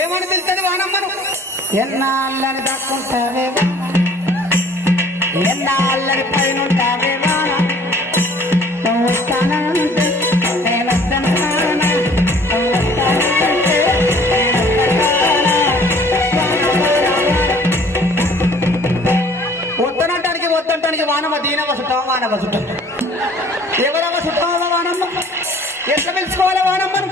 ఏమని పిలుస్తుంది వానమ్మను? ఎన్నాళ్ళని దక్కుంటావే ఎన్నాళ్ళని పైన ఉంటావే వాన నువ్వు వస్తానంటే నేను వస్తానా వద్దనంటానికి వద్దంటానికి వానమ్మ దీనవ చుట్టావా వానవ చుట్టం ఎవరవ చుట్టావా వానమ్మ? ఎట్లా పిలుచుకోవాలి వానమ్మను?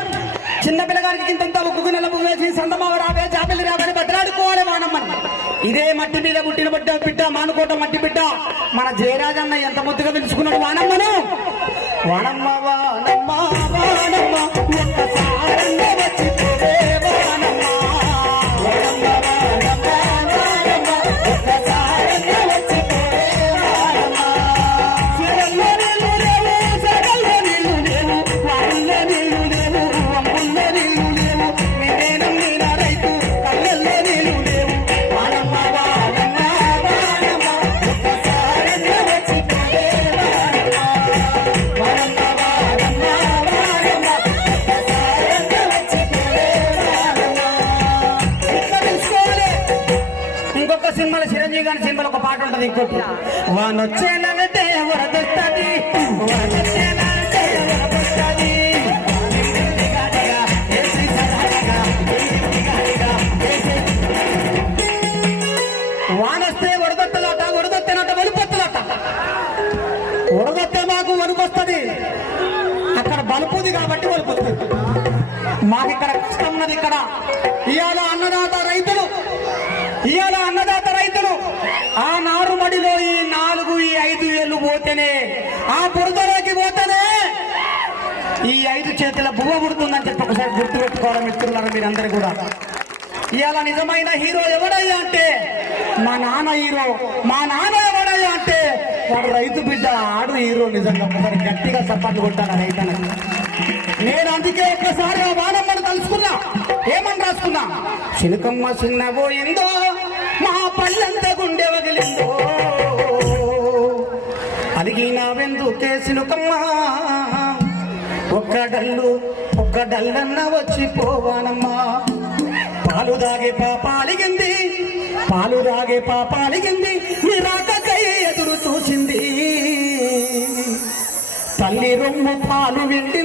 చిన్న పిల్లగానికి ఇంత ఉక్కు నెలపు వేసి సందమావ రావే జాబిల్లి రావని బద్దలాడుకోవాలి వానమ్మను. ఇదే మట్టి మీద పుట్టిన బిడ్డ మానుకోట మట్టి బిడ్డ మన జయరాజన్న ఎంత ముద్దుగా పిలుచుకున్నాడు వానమ్మను. వానమ్మ వానమ్మ వానమ్మ ఒక్కసారంగా వచ్చిపోవే వానమ్మ. వానమ్మ వానమ్మ వానమ్మ ఒక్కసారంగా వచ్చిపోవే వానమ్మ. సిరల్లో నీళ్ళు లేవు సగల్లో నీళ్ళు లేవు వానల్లో నీళ్ళు లేవు అమ్ముల్లో నీళ్ళు లేవు నేనేనం నీల రైతు కళ్ళల్లో నీళ్ళు లేవు. వానమ్మ వానమ్మ వానమ్మ ఒక్కసారంగా వచ్చిపోవే వానమ్మ. వానమ్మ వానమ్మ వానమ్మ ఒక్కసారంగా వచ్చిపోవే వానమ్మ. ఇట్లా తెలుసుకోవాలి. ఇంకొక సినిమాలో చిరంజీవి గారి సినిమాలో ఒక పాట ఉంటుంది ఇంకోటి. వానొచ్చేనంటే వరదొస్తుంది వరదొచ్చేనంటే వరదొస్తుంది వానొస్తే వరదొత్తదట వరదొత్తేనట వలుపొత్తదట. వరదొత్తే మాకు వణుకొస్తుంది అక్కడ బలుపుది కాబట్టి వలుపొస్తుంది. మాకు ఇక్కడ కష్టం ఉన్నది. ఇక్కడ ఇవాళ అన్నదాత రైతులు ఆ నారుమడిలో ఈ 4 ఈ 5 ఏళ్ళు పోతేనే ఆ బురదలోకి పోతేనే ఈ 5 చేతుల బువ్వ పుడుతుందని చెప్పి ఒకసారి గుర్తుపెట్టుకోవాలి మిత్రులారా మీరందరూ కూడా. ఇవాళ నిజమైన హీరో ఎవడయ్యా అంటే మా నాన్న హీరో. మా నాన్న ఎవడయ్యా అంటే వాడు రైతు బిడ్డ. ఆడు హీరో. నిజంగా ఒకసారి గట్టిగా సపోర్ట్ కొట్టాను రైతన్నకి. నేను అందుకే ఒక్కసారి ఆ వానమ్మను తలుచుకున్నా. ఏమని రాసుకున్నా? చిలుకమ్మ చిన్న పోయిందో మా పళ్ళంత గుండె వదిలిందో అలిగిన వెందుకే చిలుకమ్మ ఒక్క డల్లన్న వచ్చిపోవానమ్మా. పాలు దాగే పాపాలిగింది నీ రాకకై ఎదురు చూసింది. తల్లి రొమ్ము పాలు విండి